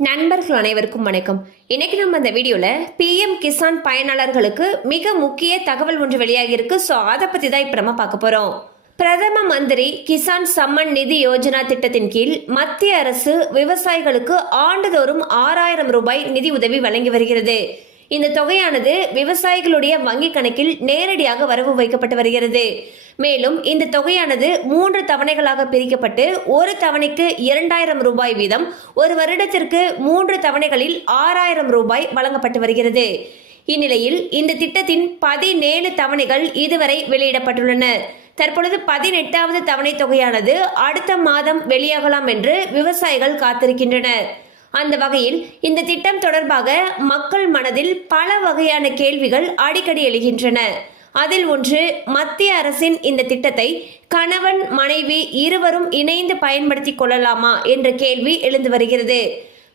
நண்பர்கள் அனைவருக்கும் வணக்கம். இன்னைக்கு நம்ம இந்த வீடியோவில் பிஎம் கிசான் பயனாளர்களுக்கு மிக முக்கிய தகவல் ஒன்று வெளியாகியிருக்கு ஸோ அதை பற்றி தான் இப்போ நம்ம பார்க்க போகிறோம் பிரதம மந்திரி கிசான் சம்மன் நிதி யோஜனா திட்டத்தின் கீழ் மத்திய அரசு விவசாயிகளுக்கு ஆண்டுதோறும் ஆறாயிரம் ரூபாய் நிதி உதவி வழங்கி வருகிறது. இந்த தொகையானது விவசாயிகளுடைய வங்கி கணக்கில் நேரடியாக வரவு வைக்கப்பட்டு வருகிறது. மேலும் இந்த தொகையானது மூன்று தவணைகளாக பிரிக்கப்பட்டு ஒரு தவணைக்கு இரண்டாயிரம் ரூபாய் வீதம் ஒரு வருடத்திற்கு மூன்று தவணைகளில் ஆறாயிரம் ரூபாய் வழங்கப்பட்டு வருகிறது. இந்நிலையில் இந்த திட்டத்தின் பதினேழு தவணைகள் இதுவரை வெளியிடப்பட்டுள்ளன. தற்பொழுது பதினெட்டாவது தவணை தொகையானது அடுத்த மாதம் வெளியாகலாம் என்று விவசாயிகள் காத்திருக்கின்றனர். அந்த வகையில் இந்த திட்டம் தொடர்பாக மக்கள் மனதில் பல வகையான கேள்விகள் அடிக்கடி எழுகின்றன. அதில் ஒன்று மத்திய அரசின் இந்த திட்டத்தை கணவன் மனைவி இருவரும் இணைந்து பயன்படுத்திக் கொள்ளலாமா என்ற கேள்வி எழுந்து வருகிறது.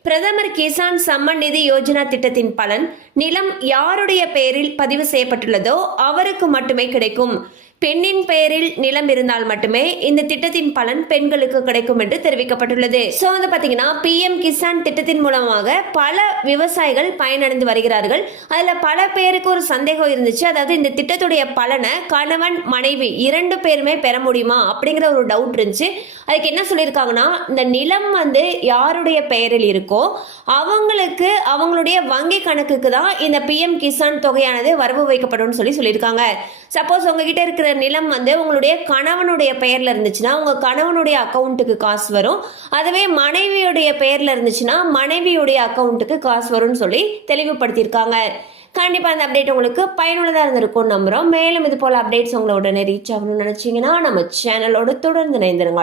பிரதமர் கிசான் சம்மன் நிதி யோஜனா திட்டத்தின் பலன் நிலம் யாருடைய பெயரில் பதிவு செய்யப்பட்டுள்ளதோ அவருக்கு மட்டுமே கிடைக்கும். பெண்ணின் பெயரில் நிலம் இருந்தால் மட்டுமே இந்த திட்டத்தின் பலன் பெண்களுக்கு கிடைக்கும் என்று தெரிவிக்கப்பட்டுள்ளது. ஸோ வந்து பார்த்தீங்கன்னா பிஎம் கிசான் திட்டத்தின் மூலமாக பல விவசாயிகள் பயனடைந்து வருகிறார்கள். அதில் பல பேருக்கு ஒரு சந்தேகம் இருந்துச்சு. அதாவது இந்த திட்டத்துடைய பலனை கணவன் மனைவி இரண்டு பேருமே பெற முடியுமா அப்படிங்கிற ஒரு டவுட் இருந்துச்சு. அதுக்கு என்ன சொல்லியிருக்காங்கன்னா இந்த நிலம் வந்து யாருடைய பெயரில் இருக்கோ அவங்களுக்கு அவங்களுடைய வங்கி கணக்குக்கு தான் இந்த பிஎம் கிசான் தொகையானது வரவு வைக்கப்படும் சொல்லி சொல்லியிருக்காங்க. சப்போஸ் உங்ககிட்ட இருக்கிற நிலம் வந்து உங்களுடைய கணவனுடைய பெயரில் இருந்துச்சுன்னா உங்கள் கணவனுடைய அக்கௌண்ட்டுக்கு காசு வரும். அதுவே மனைவியுடைய பெயரில் இருந்துச்சுன்னா மனைவியுடைய அக்கௌண்ட்டுக்கு காசு வரும்னு சொல்லி தெளிவுபடுத்தியிருக்காங்க. கண்டிப்பாக அந்த அப்டேட் உங்களுக்கு பயனுள்ளதாக இருந்திருக்கும் நம்புகிறோம் மேலும் இது போல் அப்டேட்ஸ் உங்களை உடனே ரீச் ஆகணும்னு நினச்சிங்கன்னா நம்ம சேனலோட தொடர்ந்து இணைந்திருங்க